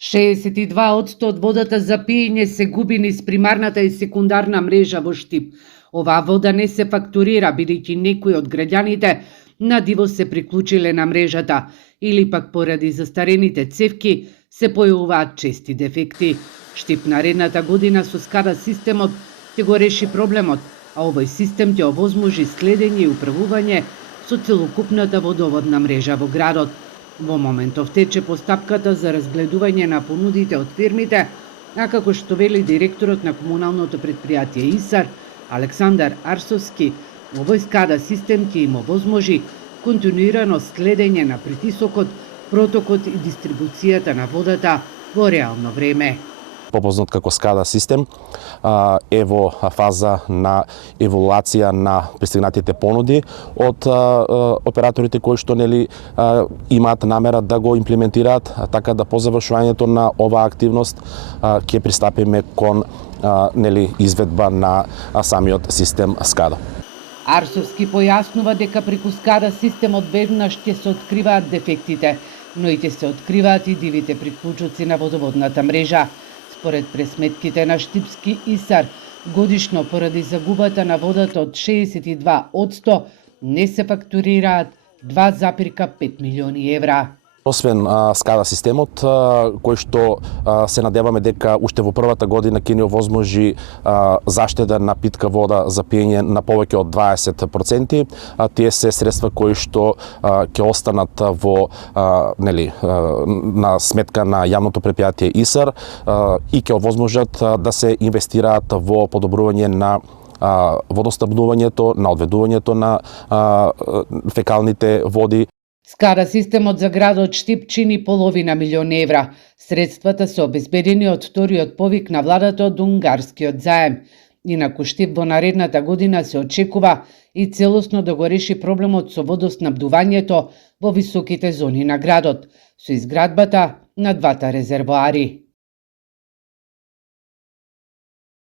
62% од водата за пиење се губи низ примарната и секундарна мрежа во Штип. Оваа вода не се фактурира, бидејќи некои од граѓаните надиво се приклучиле на мрежата или пак поради застарените цевки се појавуваат чести дефекти. Штип наредната година со SCADA системот ќе го реши проблемот, а овој систем ќе овозможи следење и управување со целокупната водоводна мрежа во градот. Во моментов тече постапката за разгледување на понудите од фирмите, а како што вели директорот на комуналното предпријатие ИСАР, Александар Арсовски, овој SCADA систем ќе им овозможи континуирано следење на притисокот, протокот и дистрибуцијата на водата во реално време. Попознат како SCADA систем, е во фаза на еволуација на пристигнатите понуди од операторите кои што имаат намера да го имплементираат, така да по завршувањето на оваа активност ќе пристапиме кон изведба на самиот систем SCADA. Арсовски појаснува дека преку SCADA системот веднаш ќе се откриваат дефектите, но и ќе се откриваат и дивите приклучоци на водоводната мрежа. Според пресметките на Штипски ИСАР, годишно поради загубата на водата од 62% не се фактурираат 2,5 милиони евра. Освен SCADA системот, кој што се надеваме дека уште во првата година ќе ни овозможи заштеда на питка вода за пиење на повеќе од 20%, тие се средства кои што ќе останат во на сметка на јавното предпријатие ИСАР и ќе овозможат да се инвестираат во подобрување на водоснабдувањето, на одведувањето на фекалните води. SCADA системот за градот Штип чини половина милион евра. Средствата се обезбедени од вториот повик на владата од унгарскиот заем. Инаку Штип во наредната година се очекува и целосно да го реши проблемот со водоснабдувањето во високите зони на градот, со изградбата на двата резервоари.